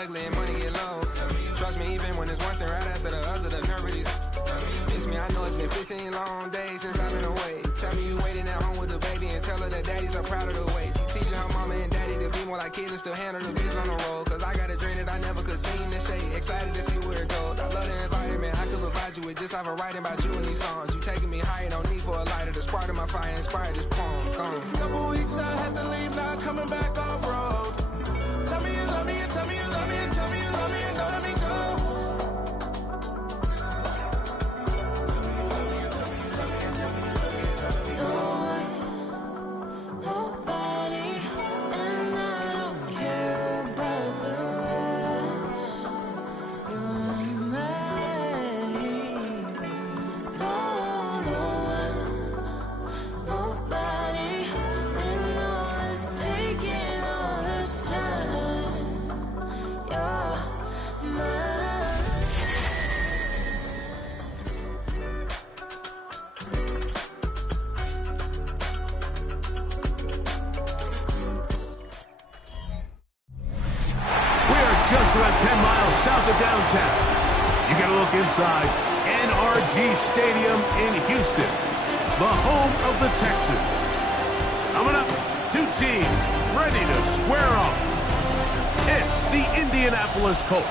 ugly and money get low. Trust me, even when it's one thing right after the other, the nerve of these. Miss me, I know it's been 15 long days since I've been away. Tell me you waiting at home with the baby and tell her that daddy's so proud of the way. She teaching her mama and daddy to be more like kids and still handle the biz on the road. Cause I got a dream that I never could see in the shade. Excited to see where it goes. I love the environment. I could provide you with just off of writing about you in these songs. You taking me higher, no need for a lighter. The spark of my fire inspired this poem. Come. Couple weeks I had to leave, not coming back off road. Tell me you love me and tell me you love me and tell me you love me and don't let me go. Inside NRG Stadium in Houston, the home of the Texans. Coming up, two teams ready to square off. It's the Indianapolis Colts.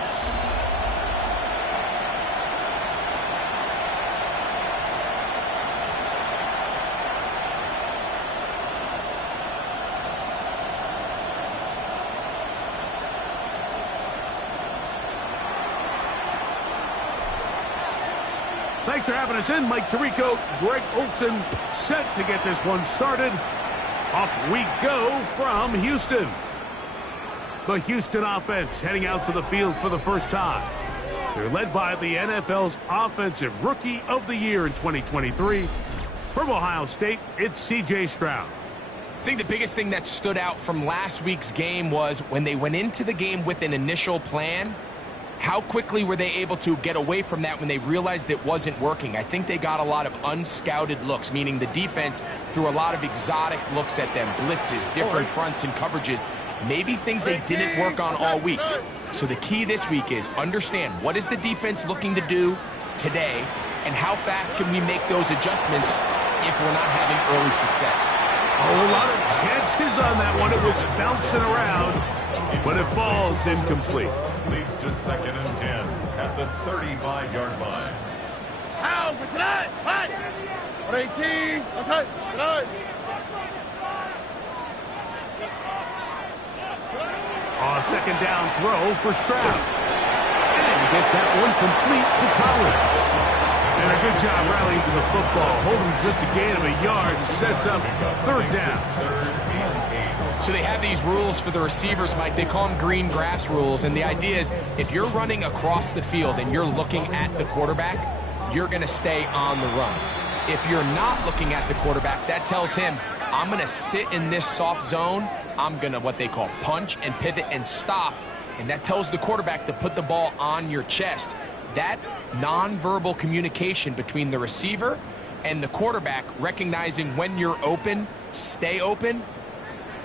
Thanks for having us in. Mike Tirico, Greg Olsen set to get this one started. Off we go from Houston. The Houston offense heading out to the field for the first time. They're led by the NFL's Offensive Rookie of the Year in 2023. From Ohio State, it's C.J. Stroud. I think the biggest thing that stood out from last week's game was when they went into the game with an initial plan, how quickly were they able to get away from that when they realized it wasn't working? I think they got a lot of unscouted looks, meaning the defense threw a lot of exotic looks at them, blitzes, different fronts and coverages, maybe things they didn't work on all week. So the key this week is understand what is the defense looking to do today and how fast can we make those adjustments if we're not having early success. A whole lot of chances on that one. It was bouncing around, but it falls incomplete. Leads to 2nd and 10 at the 35-yard line. How? What's that? What? 18. What's that? Second down throw for Stroud. And he gets that one complete to Collins. And a good job rallying to the football. Holding just a gain of a yard and sets up 3rd down. So they have these rules for the receivers, Mike. They call them green grass rules. And the idea is if you're running across the field and you're looking at the quarterback, you're going to stay on the run. If you're not looking at the quarterback, that tells him, I'm going to sit in this soft zone. I'm going to what they call punch and pivot and stop. And that tells the quarterback to put the ball on your chest. That nonverbal communication between the receiver and the quarterback, recognizing when you're open, stay open,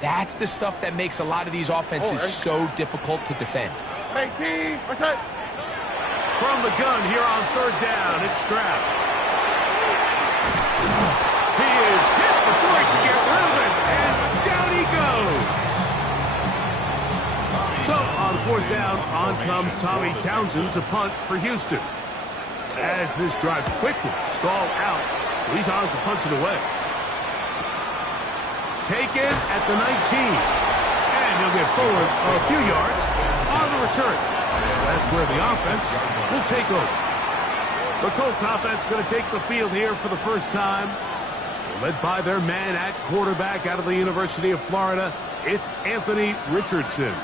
that's the stuff that makes a lot of these offenses so difficult to defend. 18. What's that? From the gun here on 3rd down, it's Stroud. He is hit before he can get rid of it, and down he goes. So on 4th down, on comes Tommy Townsend to punt for Houston. As this drive quickly stalled out, so he's on to punt it away. Taken at the 19. And he'll get forward a few yards on the return. That's where the offense will take over. The Colts offense going to take the field here for the first time. Led by their man at quarterback out of the University of Florida, it's Anthony Richardson.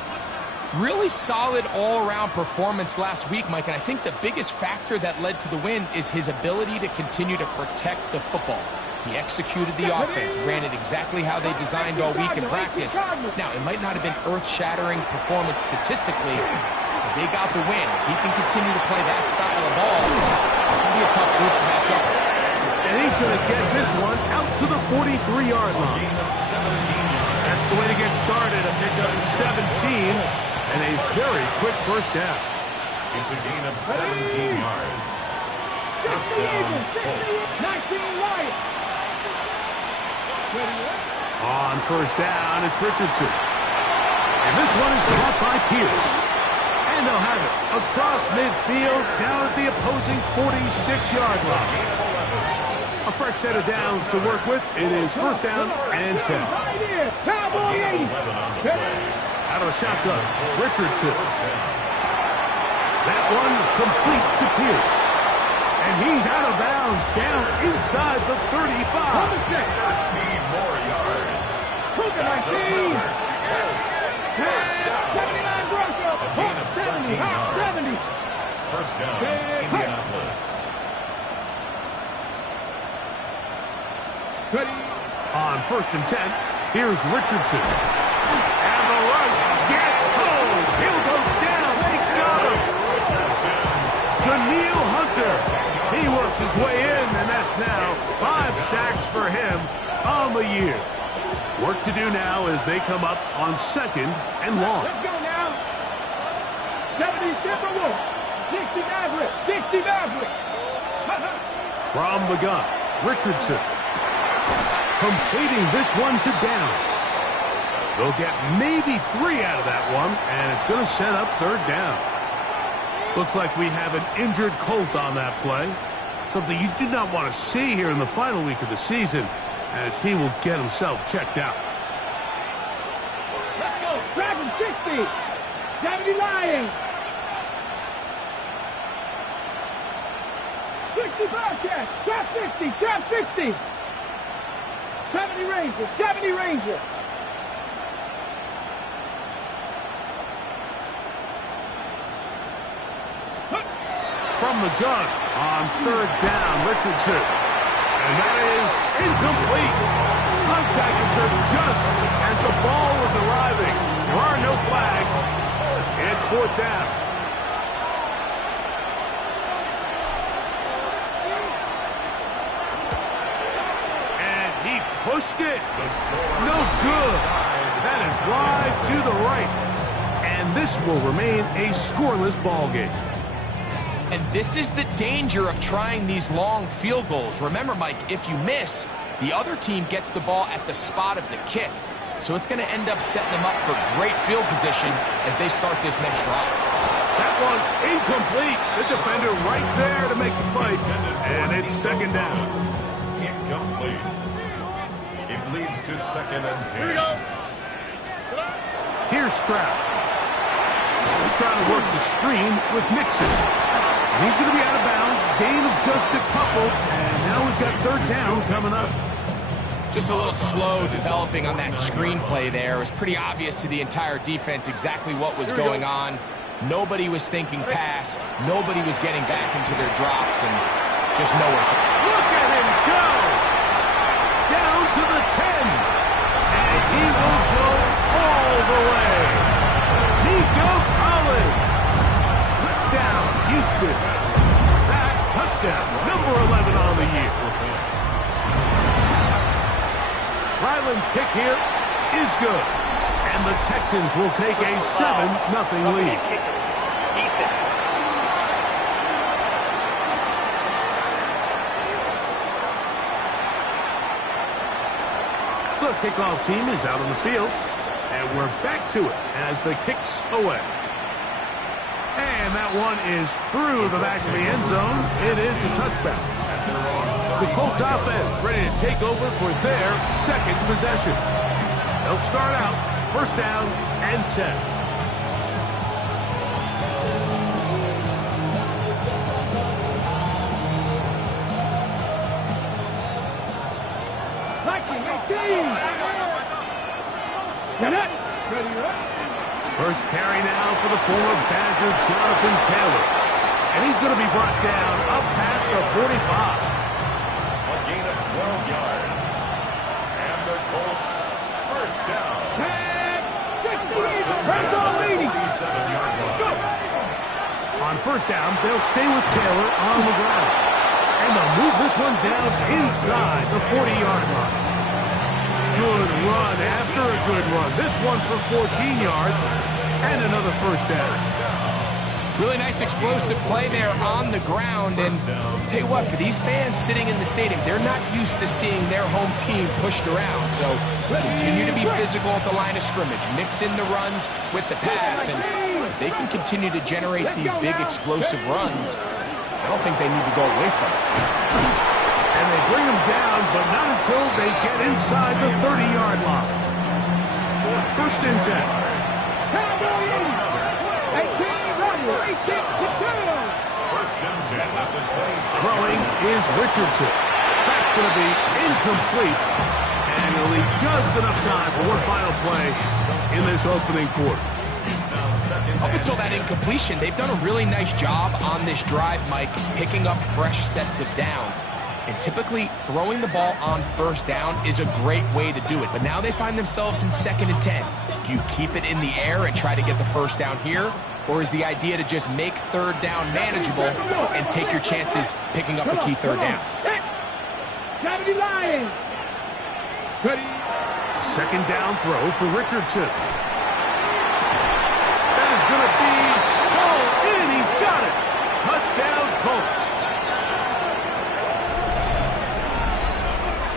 Really solid all-around performance last week, Mike, and I think the biggest factor that led to the win is his ability to continue to protect the football. He executed the offense, ran it exactly how they designed all week in practice. Now, it might not have been earth-shattering performance statistically, but they got the win. If he can continue to play that style of ball, it's going to be a tough group to match up with. And he's going to get this one out to the 43-yard line. That's the way to get started, a pickup of 17. And a very quick first down. It's a gain of 17 yards. First down, Colts. On first down, it's Richardson. And this one is caught by Pierce. And they'll have it across midfield down at the opposing 46-yard line. A fresh set of downs to work with. It is first down and 10. Out of the shotgun, Richardson. That one complete to Pierce. And he's out of bounds down inside the 35. 13 more yards. That's the number. First down. A gain of 13 yards. First down, Indianapolis. On first and 10, here's Richardson. And the rush gets home. He'll go down. They got him. Daniil Hunter. He works his way in, and that's now 5 sacks for him on the year. Work to do now as they come up on second and long. Let's go now. 70 Timberwolves. 60 Maverick. 60 Maverick. From the gun, Richardson. Completing this one to Downs. They'll get maybe 3 out of that one, and it's going to set up third down. Looks like we have an injured Colt on that play. Something you do not want to see here in the final week of the season, as he will get himself checked out. Let's go. Dragon 60. 70 Lions. 60 Bobcats. Trap 60. Trap 60. 70 Rangers. 70 Rangers. From the gun on third down, Richardson. And that is incomplete. Contact occurred just as the ball was arriving. There are no flags. It's fourth down. And he pushed it. No good. That is wide to the right. And this will remain a scoreless ball game. And this is the danger of trying these long field goals. Remember, Mike, if you miss, the other team gets the ball at the spot of the kick. So it's going to end up setting them up for great field position as they start this next drive. That one incomplete. The defender right there to make the play. And it's second down. Incomplete. It leads to second and 10. Here we go. Here's Stroud. He's trying to work the screen with Nixon. And he's going to be out of bounds. Gain of just a couple. And now we've got third down coming up. Just a little slow developing on that screenplay there. It was pretty obvious to the entire defense exactly what was going on. Nobody was thinking pass. Nobody was getting back into their drops, and just nowhere. Look at him go! Down to the 10. And he will go all the way. Nico Collins. Touchdown, Houston. That touchdown, number 11 on the year. Ryland's kick here is good. And the Texans will take a 7-0 lead. The kickoff team is out on the field. And we're back to it as the kick's away. And that one is through the back of the end zone. It is a touchback. The Colts offense ready to take over for their second possession. They'll start out first down and 10. First carry now for the former Badger, Jonathan Taylor. And he's going to be brought down up past the 45. A gain of 12 yards. And the Colts first down. First and 37-yard line. On first down, they'll stay with Taylor on the ground. And they'll move this one down inside the 40-yard line. Good run after a good run. This one for 14 yards. And another first down. Really nice explosive play there on the ground. And tell you what, for these fans sitting in the stadium, they're not used to seeing their home team pushed around. So continue to be physical at the line of scrimmage. Mix in the runs with the pass. And if they can continue to generate these big explosive runs, I don't think they need to go away from it. And they bring them down, but not until they get inside the 30-yard line. First and 10. Throwing is Richardson. That's going to be incomplete. And it'll leave just enough time for one final play in this opening quarter. Up until that incompletion, they've done a really nice job on this drive, Mike, picking up fresh sets of downs. And typically, throwing the ball on first down is a great way to do it. But now they find themselves in 2nd and 10. Do you keep it in the air and try to get the first down here? Or is the idea to just make third down manageable and take your chances picking up a key third down? Gotta be lying. Second down throw for Richardson. That is going to be hauled in. He's got it. Touchdown, Colts.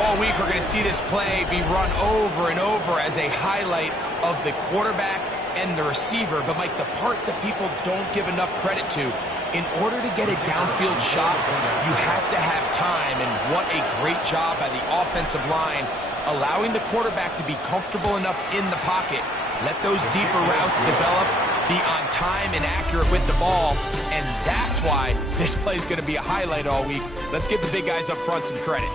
All week, we're going to see this play be run over and over as a highlight of the quarterback and the receiver. But, Mike, the part that people don't give enough credit to, in order to get a downfield shot, you have to have time. And what a great job by the offensive line, allowing the quarterback to be comfortable enough in the pocket. Let those deeper routes develop, be on time and accurate with the ball. And that's why this play is going to be a highlight all week. Let's give the big guys up front some credit.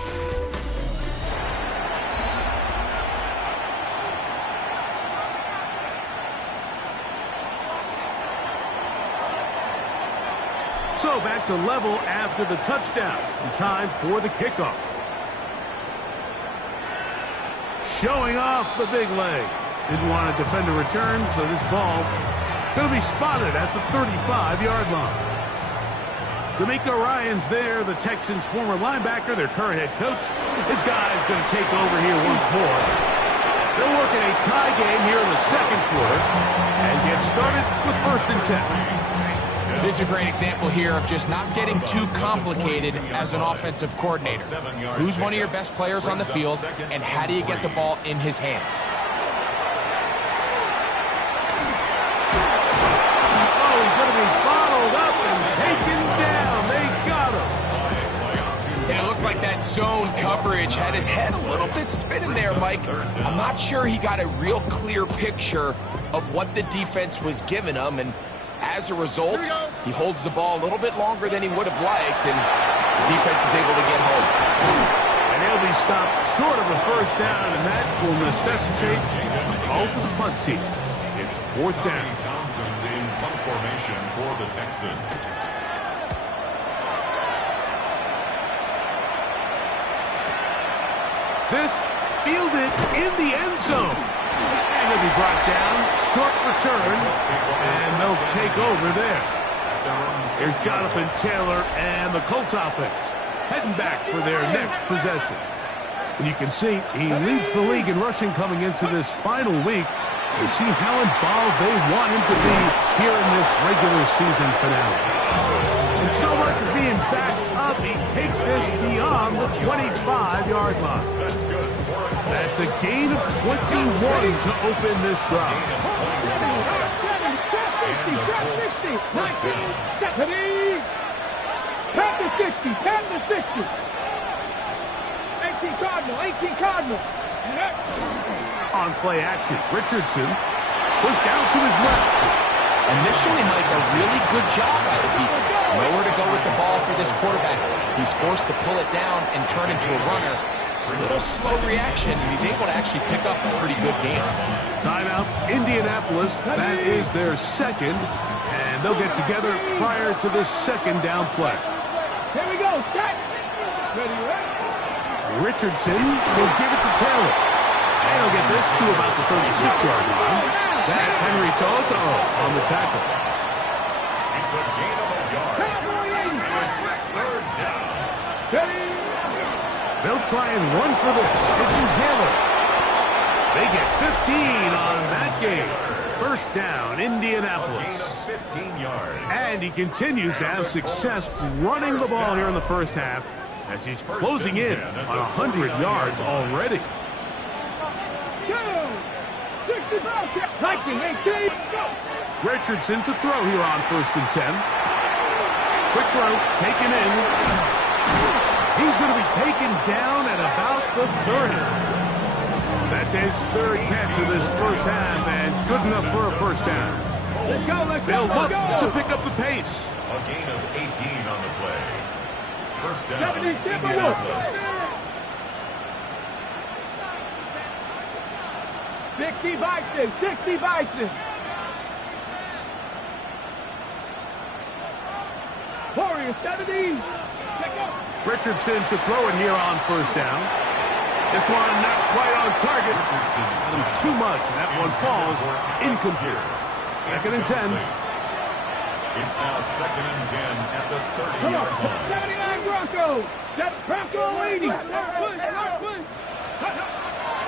So back to level after the touchdown. And time for the kickoff. Showing off the big leg. Didn't want to defend a return, so this ball going to be spotted at the 35-yard line. D'Amico Ryans there, the Texans' former linebacker, their current head coach. This guy's going to take over here once more. They'll work in a tie game here in the second quarter and get started with 1st and 10. This is a great example here of just not getting too complicated as an offensive coordinator. Who's one of your best players on the field, and how do you get the ball in his hands? Oh, he's going to be bottled up and taken down. They got him. Yeah, it looked like that zone coverage had his head a little bit spinning there, Mike. I'm not sure he got a real clear picture of what the defense was giving him, and as a result, he holds the ball a little bit longer than he would have liked, and the defense is able to get home. And he'll be stopped short of the first down, and that will necessitate a call to the punt team. It's 4th down. Townsend in punt formation for the Texans. This fielded in the end zone. And he'll be brought down. Short return. And they'll take over there. Here's Jonathan Taylor and the Colts offense heading back for their next possession. And you can see he leads the league in rushing coming into this final week. You see how involved they want him to be here in this regular season finale. And so much for being back up, he takes this beyond the 25-yard line. That's a gain of 21 to open this drive. 18 Cardinal. On play action, Richardson was down to his left. Initially, Mike, a really good job by the defense. Nowhere to go with the ball for this quarterback. He's forced to pull it down and turn into a runner. A little slow reaction, and he's able to actually pick up a pretty good game. Timeout, Indianapolis. That is their second, and they'll get together prior to this second down play. Here we go. Set. Richardson will give it to Taylor. And he'll get this to about the 36-yard line. That's Henry Toto on the tackle. It's a gain of a yard. And it's 3rd down. They'll try and run for this. It's Taylor. They get 15 on that game. First down, Indianapolis. A gain of 15 yards. And he continues to have success running the ball here in the first half as he's closing in on 100 yards already. 19, Richardson to throw here on 1st and 10. Quick throw, taken in. He's going to be taken down at about the 30. That's his 3rd catch of this first half, and good enough for a first down. They'll look to pick up the pace. A gain of 18 on the play. First down, 70, Indianapolis. 60 Bison, 60 Bison. Warriors, 70. Richardson to throw it here on 1st down. This one not quite on target. Too much, and that one falls incomplete. 2nd and 10. It's now 2nd and 10 at the 30-yard line. 79 Broncos. Bronco 80.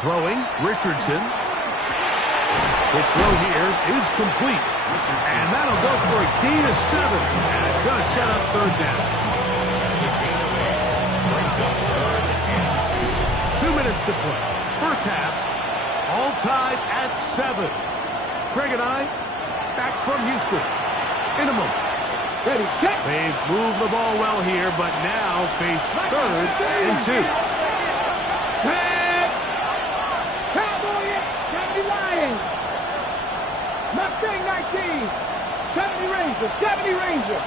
Throwing, Richardson. The throw here is complete. And that'll go for a gain of 7. And it's going to set up 3rd down. That's a gain of 8. Brings up 3rd and 2. 2 minutes to play. First half, all tied at 7. Greg and I, back from Houston. In a moment. Ready, check. They've moved the ball well here, but now face 3rd and 2. Cowboy, 70 Lions. Mustang 19. 70 Rangers, 70 Rangers.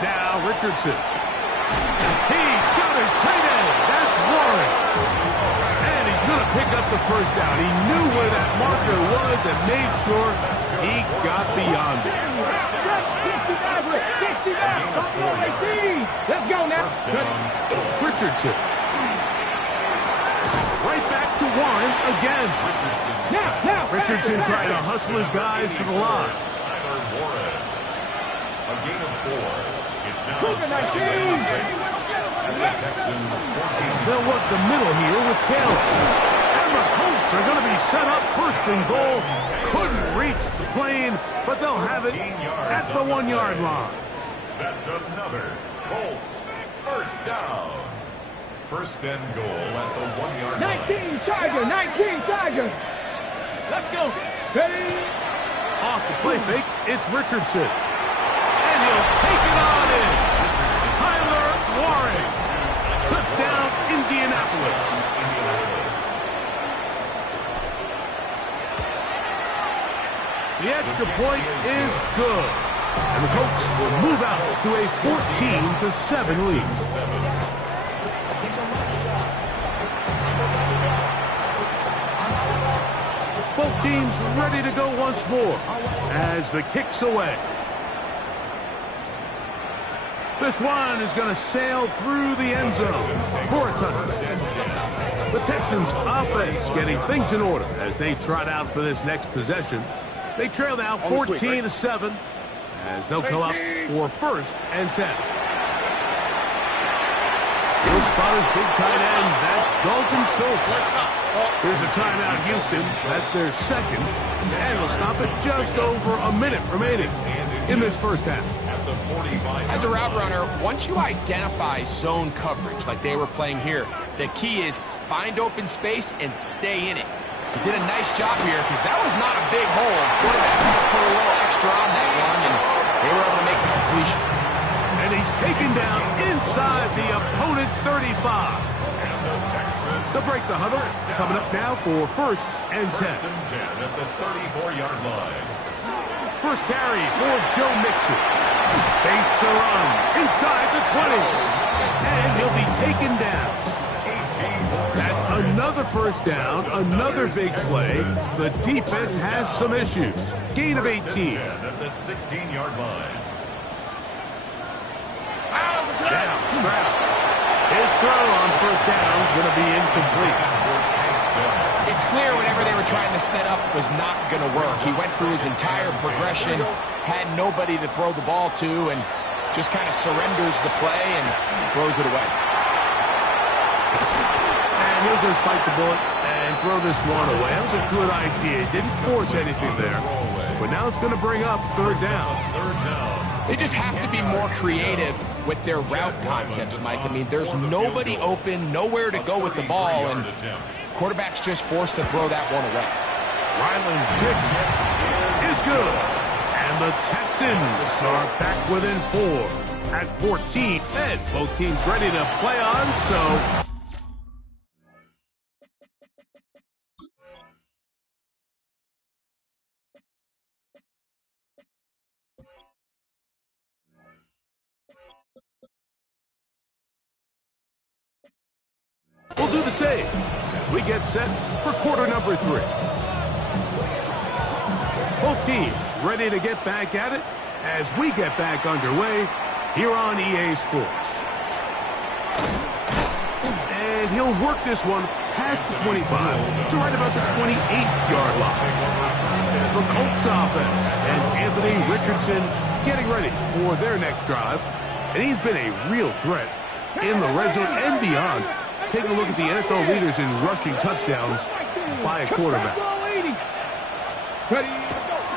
Now Richardson. He's got his tight end. That's Warren. And he's going to pick up the first down. He knew where that marker was and made sure he got beyond it. 60 Let's go now. Richardson. Right back to Warren again. Now. Richardson trying to hustle his guys to the line. Tyler Warren. A gain of 4. It's now Cougar 2nd and 6. And the Texans 14. They'll work the middle here with Taylor. And the Colts are going to be set up 1st and goal. Couldn't reach the plane, but they'll have it at the 1-yard line. That's another Colts first down. 1st and goal at the 1-yard line. 19 Charger. Let's go. Ready. Off the play fake, it's Richardson. And he'll take it on in. Tyler Warren. Touchdown, Indianapolis. The extra point is good. And the Colts will move out to a 14-7 lead. Both teams ready to go once more as the kick's away. This one is going to sail through the end zone for a touchdown. The Texans offense getting things in order as they trot out for this next possession. They trail now 14-7 as they'll come up for 1st and 10. Will Spotter's big tight end, that's Dalton Schultz. Here's a timeout, Houston. That's their 2nd. And we'll stop it just over a minute remaining in this first half. As a route runner, once you identify zone coverage like they were playing here, the key is find open space and stay in it. He did a nice job here because that was not a big hole. Quarterbacks put a little extra on that one, and they were able to make the completion. And he's taken down inside the opponent's 35. They'll break the huddle. Coming up now for 1st and 10. 1st and 10 at the 34-yard line. First carry for Joe Mixon. Face to run inside the 20. And he'll be taken down. That's another first down, another big play. The defense has some issues. Gain of 18. At the 16-yard line. Now, Stroud. His throw on 1st down is going to be incomplete. It's clear whatever they were trying to set up was not going to work. He went through his entire progression, had nobody to throw the ball to, and just kind of surrenders the play and throws it away. And he'll just bite the bullet and And throw this one away. That was a good idea. Didn't force anything there. But now it's going to bring up third down. They just have to be more creative with their route concepts, Mike. I mean, there's nobody open, nowhere to go with the ball, and quarterback's just forced to throw that one away. Ryland's kick is good. And the Texans are back within 4 at 14. And both teams ready to play on, so... We'll do the same as we get set for quarter number 3. Both teams ready to get back at it as we get back underway here on EA Sports. And he'll work this one past the 25 to right about the 28-yard line. The Colts offense and Anthony Richardson getting ready for their next drive. And he's been a real threat in the red zone and beyond. Take a look at the NFL leaders in rushing touchdowns by a quarterback.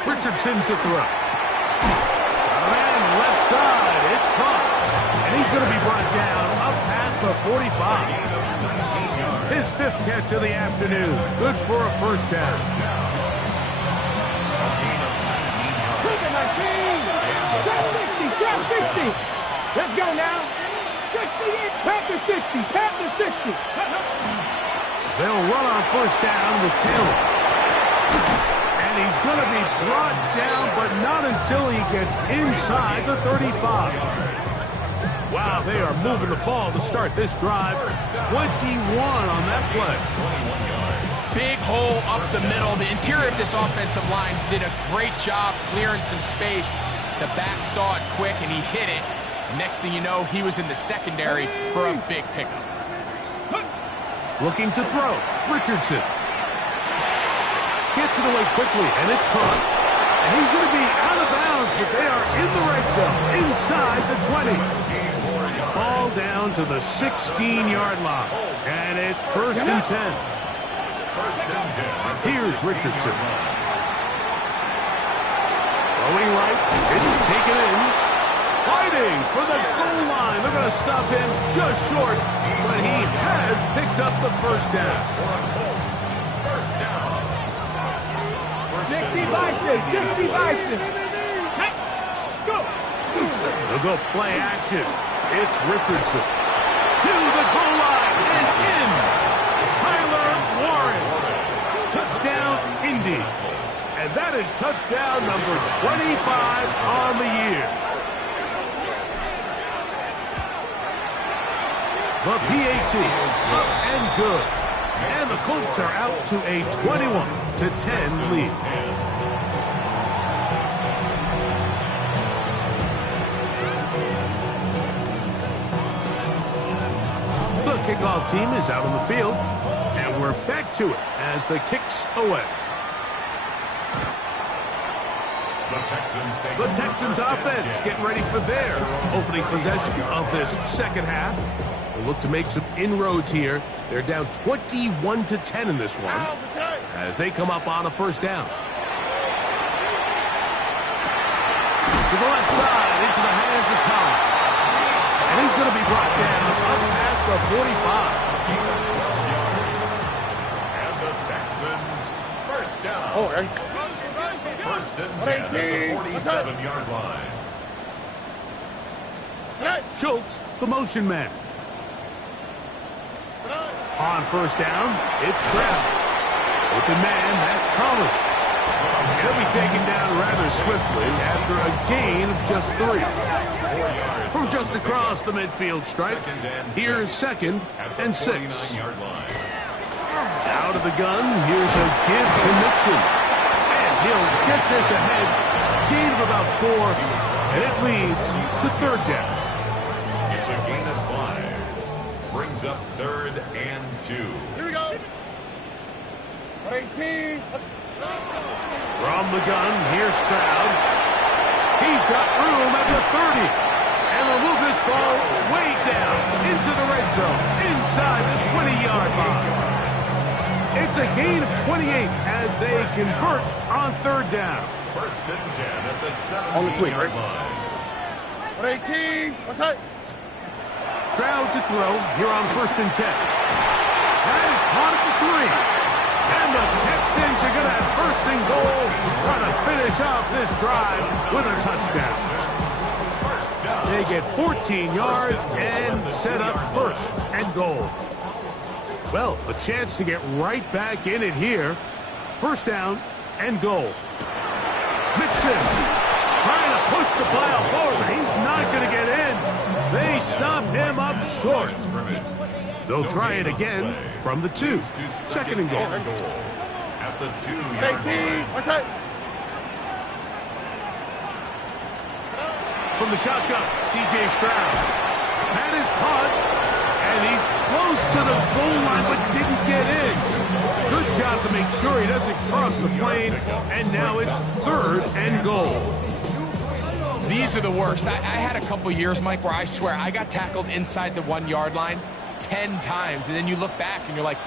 Richardson to throw. Man, left side. It's caught. And he's going to be brought down up past the 45. His 5th catch of the afternoon. Good for a first down. Drop 60. Let's go now. 60, Panther 60, Panther 60. They'll run on first down with Taylor. And he's going to be brought down, but not until he gets inside the 35. Wow, they are moving the ball to start this drive. 21 on that play. Big hole up the middle. The interior of this offensive line did a great job clearing some space. The back saw it quick, and he hit it. Next thing you know, he was in the secondary for a big pickup. Looking to throw. Richardson. Gets it away quickly, and it's caught. And he's going to be out of bounds, but they are in the red zone, inside the 20. Ball down to the 16-yard line. And it's first and 10. Here's Richardson. Throwing right. It's taken in. Fighting for the goal line. They're going to stop him just short, but he has picked up the first down. 60 Bison, 60 Bison. Go. They'll go play action. It's Richardson. To the goal line and in. Tyler Warren. Touchdown, Indy. And that is touchdown number 25 on the year. The PAT up and good. And the Colts are out to a 21-10 lead. The kickoff team is out on the field. And we're back to it as the kick's away. The Texans offense getting ready for their opening possession of this second half. They look to make some inroads here. They're down 21-10 in this one as they come up on a first down. To the left side, into the hands of Collins. And he's going to be brought down up past the 45. And the Texans first down. Oh, right. First and 10 at the 47-yard line. Schultz, the motion man. On first down, it's Stroud. Open man, that's Collins. He'll be taken down rather swiftly after a gain of just 3. From just across the midfield stripe, here's second and 6. Out of the gun, here's a give to Mixon. And he'll get this ahead. Gain of about 4, and it leads to third down. It's a gain of 5. Brings up third and 2. Here we go. 18. From the gun, here's Stroud. He's got room at the 30. And they'll move this ball way down into the red zone, inside the 20-yard line. It's a gain of 28 as they convert on third down. First and 10 at the 17-yard line. 18. What's that? Stroud to throw here on first and 10. That is caught at the 3. And the Texans are going to have first and goal, trying to finish off this drive with a touchdown. They get 14 yards and set up first and goal. Well, a chance to get right back in it here. First down and goal. Mixon trying to push the pile forward. He's not going to get in. They stop him up short. They'll try it again from the 2. Second and goal. At the 2-yard line. What's that? From the shotgun, C.J. Stroud. That is caught, and he's close to the goal line but didn't get in. Good job to make sure he doesn't cross the plane, and now it's third and goal. These are the worst. I had a couple years, Mike, where I swear I got tackled inside the 1-yard line 10 times, and then you look back and you're like,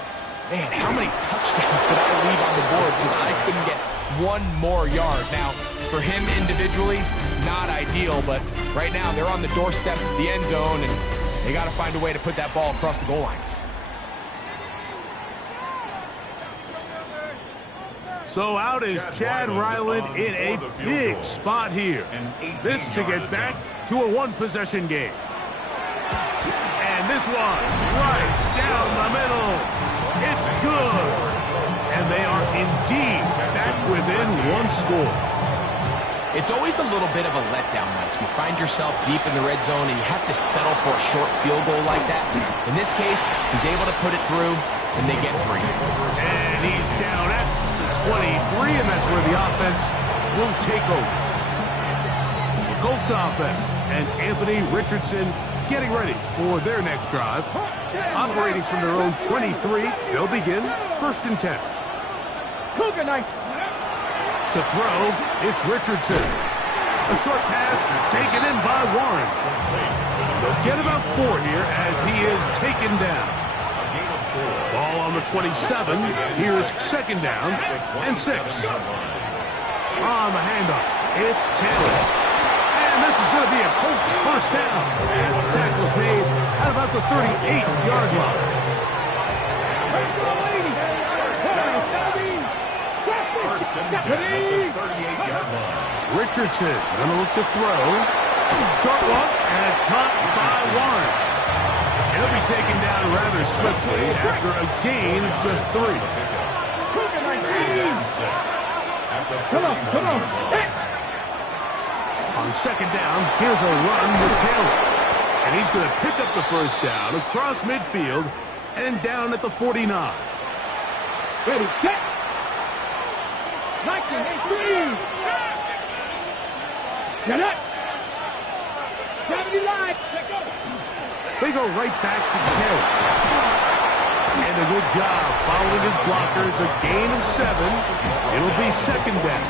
man, how many touchdowns did I leave on the board because I couldn't get one more yard? Now, for him individually, not ideal, but right now they're on the doorstep of the end zone, and they got to find a way to put that ball across the goal line. So out is Chad Ryland in a big spot here. This to get back to a one-possession game. And this one right down the middle. It's good. And they are indeed back within one score. It's always a little bit of a letdown, Mike. You find yourself deep in the red zone and you have to settle for a short field goal like that. In this case, he's able to put it through, and they get 3. And he's down at the 23, and that's where the offense will take over. The Colts offense and Anthony Richardson getting ready for their next drive. Operating from their own 23, they'll begin first and 10. Cougar Knights. To throw, it's Richardson. A short pass taken in by Warren. They'll get about 4 here as he is taken down. Ball on the 27. Here's second down and 6. On the handoff, it's Taylor. And this is going to be a Colts first down as the tackle is made at about the 38-yard line. Richardson gonna look to throw. Short walk, and it's caught by Warren. He'll be taken down rather swiftly after a gain of just 3. Come on. On second down, here's a run with Taylor. And he's going to pick up the first down across midfield and down at the 49. Ready, set. 19, 18. Get up. 70 line. They go right back to Taylor. And a good job following his blockers. A gain of 7. It'll be second down.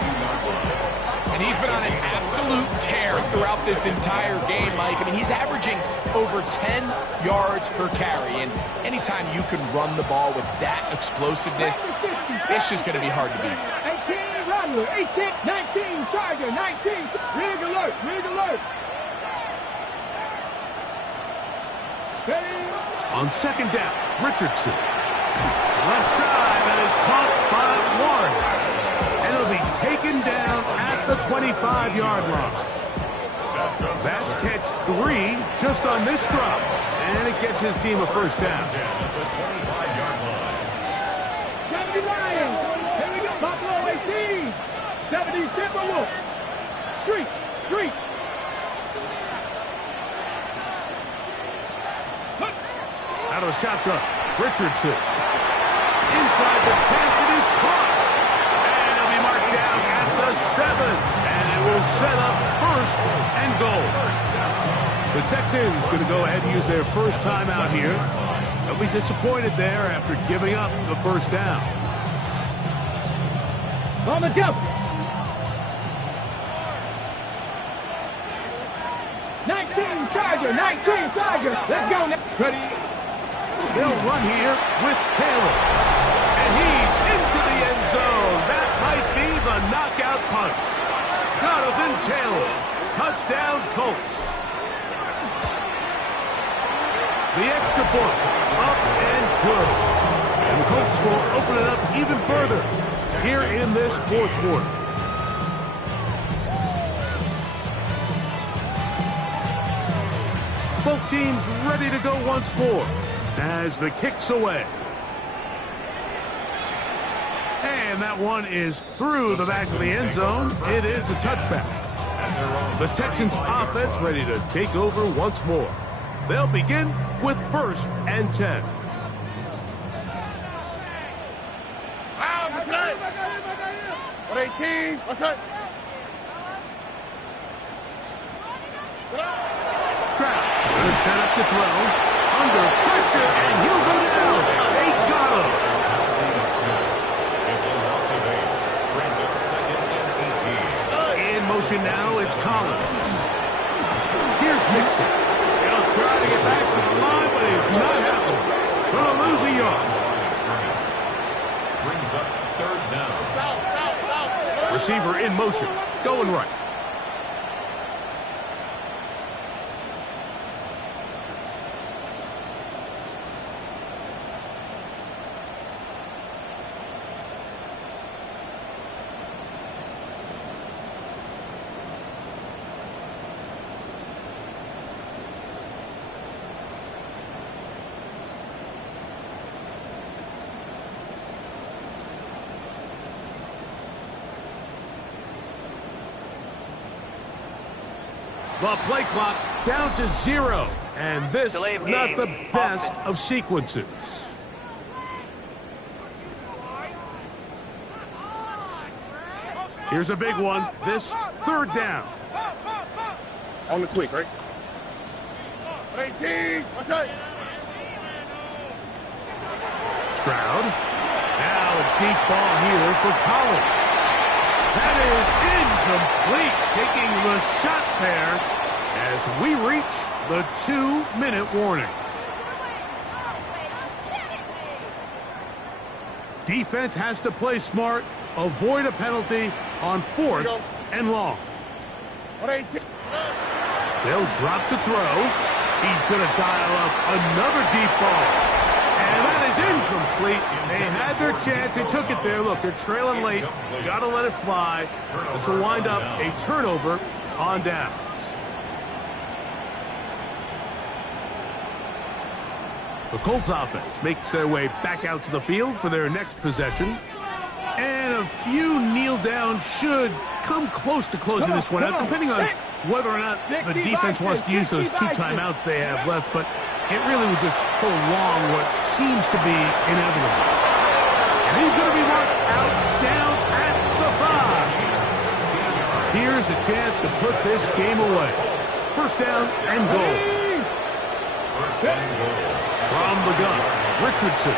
And he's been on an absolute tear throughout this entire game, Mike. I mean, he's averaging over 10 yards per carry. And anytime you can run the ball with that explosiveness, it's just going to be hard to beat. 18, Rattler. 18, 19, Charger. 19, rig alert. Ready. On second down, Richardson. Left side, and is caught by Warren. And it'll be taken down at the 25-yard line. That's catch 3 just on this drop. And it gets his team a first down. 70 Lions. Here we go. Buffalo 18. 70 Timberwolves. Street. Out of the shotgun, Richardson. Inside the 10, it is caught. And it'll be marked down at the 7. And it will set up first and goal. The Texans going to go ahead and use their first timeout here. They'll be disappointed there after giving up the first down. On the jump. 19 Charger. Let's go now. Ready. They'll run here with Taylor. And he Taylor. Touchdown, Colts. The extra point, up and good. And the Colts will open it up even further here in this fourth quarter. Both teams ready to go once more as the kick's away. And that one is through the back of the end zone. It is a touchback. The Texans offense ready to take over once more. They'll begin with 1st and 10. What 18? What's up? Stroud gonna set up to throw. Under pressure, and he'll go down. They got him. It's a loss of 8. Brings up 2nd and 18. In motion now, it's Collins. Here's Mixon. He'll try to get back to the line, but it's not happening. Gonna lose a yard. Brings up 3rd down. Receiver in motion, going right. The play clock down to 0. And this is not the best of sequences. Here's a big one. This 3rd down. On the quick, right? 18. What's up? Stroud. Now a deep ball here for Collins. That is incomplete. Taking the shot there as we reach the 2-minute warning. Defense has to play smart, avoid a penalty on 4th and long. They'll drop to throw. He's going to dial up another deep ball. And that is incomplete. They had their chance. They took it there. Look, they're trailing late. Got to let it fly. This will wind up a turnover on downs. The Colts offense makes their way back out to the field for their next possession. And a few kneel down should come close to closing this one out, depending on whether or not the defense wants to use those 2 timeouts they have left. But it really would just prolong what seems to be inevitable. And he's going to be marked out down at the 5. Here's a chance to put this game away. 1st down and goal. 1st and goal. From the gun, Richardson.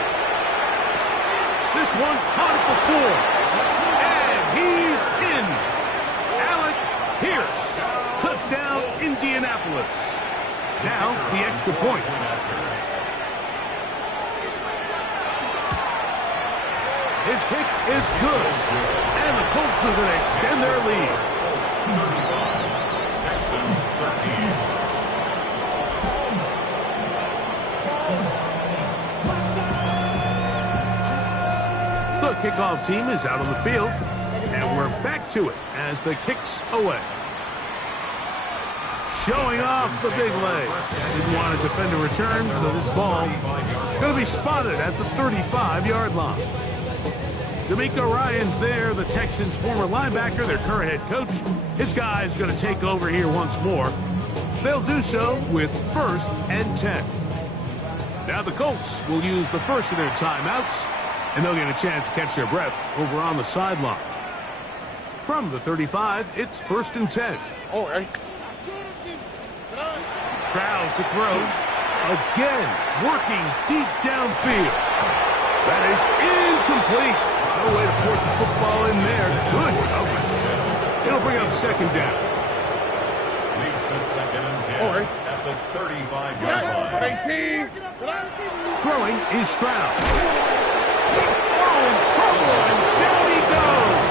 This one caught at the 4. And he's in. Alec Pierce. Touchdown, Indianapolis. Now, the extra point. His kick is good. And the Colts are going to extend their lead. 35. Texans 13. The kickoff team is out on the field. And we're back to it as the kick's away. Showing off the big leg. Didn't want to defend a return, so this ball going to be spotted at the 35-yard line. D'Amico Ryans there, the Texans' former linebacker, their current head coach. His guy is going to take over here once more. They'll do so with 1st and 10. Now the Colts will use the first of their timeouts, and they'll get a chance to catch their breath over on the sideline. From the 35, it's 1st and 10. All right. Stroud to throw. Again, working deep downfield. That is incomplete. No way to force the football in there. Good coverage. It'll bring up 2nd down. Leads to 2nd and 10. All right. At the 35-yard line. 18. Throwing is Stroud. Oh, in trouble, and down he goes.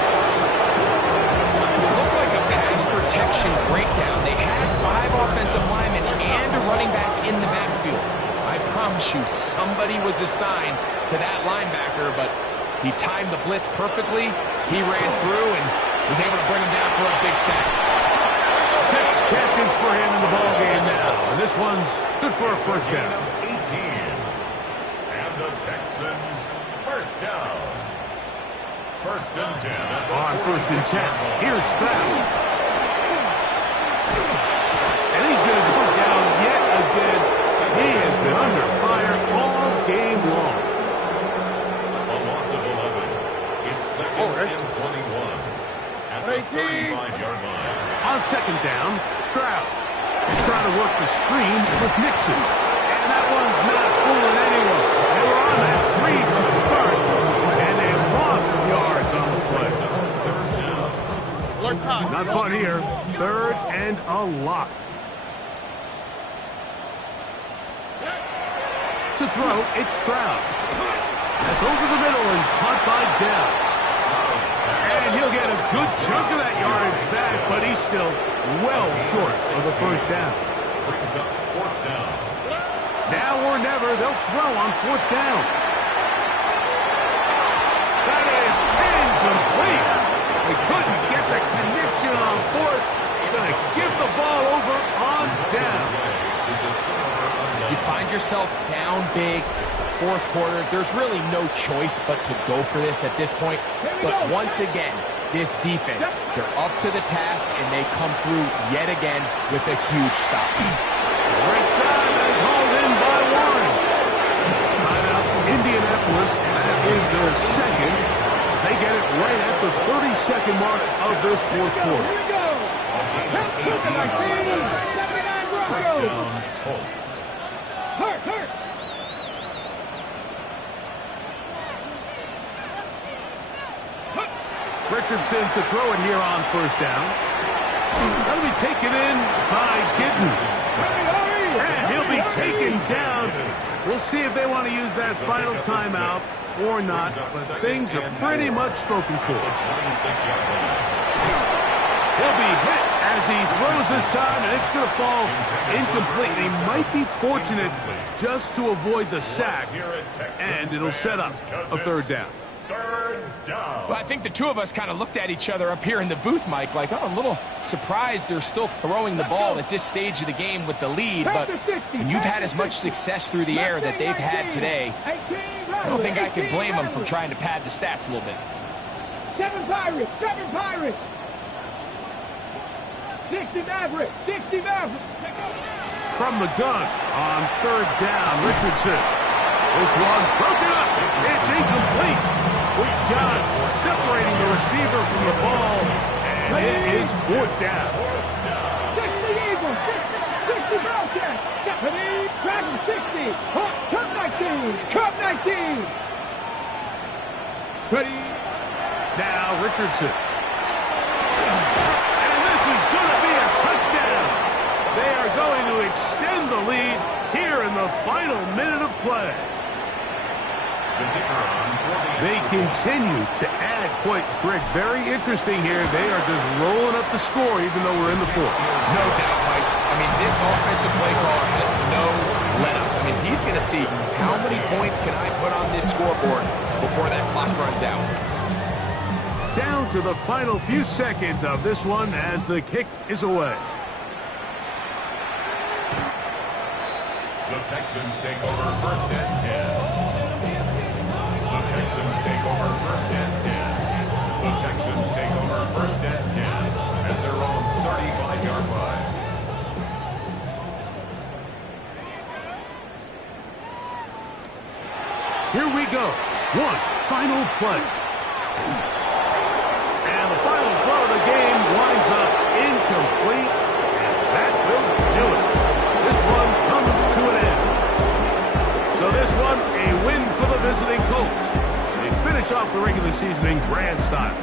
Looked like a pass protection issue. Somebody was assigned to that linebacker, but he timed the blitz perfectly. He ran through and was able to bring him down for a big sack. 6 catches for him in the ballgame now. And this one's good for a first down. 18. And the Texans first down. First and 10. On first and 10, here's Stroud. And he's going to go down yet again. He has been under fire all game long. A loss of 11. It's second and 21. At the 35-yard line. On second down, Stroud is trying to work the screen with Nixon. And that one's not fooling anyone. They were on that screen from the start, and they lost some yards on the play. Not fun here. Third and a lot. To throw, it's Stroud. That's over the middle and caught by Dell. And he'll get a good chunk of that yardage back, but he's still well short of the first down. Brings up fourth down. Now or never, they'll throw on fourth down. That is incomplete. They couldn't get the connection on fourth. Going to give the ball over on down. You find yourself down big. It's the fourth quarter. There's really no choice but to go for this at this point. But once again, this defense, they're up to the task, and they come through yet again with a huge stop. Right side is hauled in by Warren. Timeout Indianapolis. That is their second. They get it right at the 30-second mark of this fourth quarter. Here we go. First down, Colts. Hurt. Richardson to throw it here on first down. That'll be taken in by Giddens. And he'll be taken down. We'll see if they want to use that final timeout or not, but things are pretty much spoken for. He'll be hit as he throws this time, and it's going to fall incomplete. They might be fortunate just to avoid the sack, and it'll set up a third down. Third down. Well, I think the two of us kind of looked at each other up here in the booth, Mike, like, oh, I'm a little surprised they're still throwing the ball at this stage of the game with the lead, but when you've had as much success through the air that they've had today, I don't think I can blame them for trying to pad the stats a little bit. 7 Pirates. 60 Mavericks. From the gun on third down, Richardson. This one broken up. It's incomplete. Quick John separating the receiver from the ball, and it is fourth down. 60 Eagles. 60 Bobcats. Dragon 60. Cup 19. Ready. Now Richardson. And this is going to be a touchdown. They are going to extend the lead here in the final minute of play. They continue to add points. Greg, very interesting here. They are just rolling up the score even though we're in the fourth. No doubt, Mike. I mean, this offensive play caller has no let-up. I mean, he's going to see how many points can I put on this scoreboard before that clock runs out. Down to the final few seconds of this one as the kick is away. The Texans take over first and 10. The Texans take over first and 10. The Texans take over first and 10 at their own 35-yard line. Here we go. One final play. And the final throw of the game winds up incomplete. And that will do it. This one comes to an end. So this one, a win for the visiting Colts. They finish off the regular season in grand style.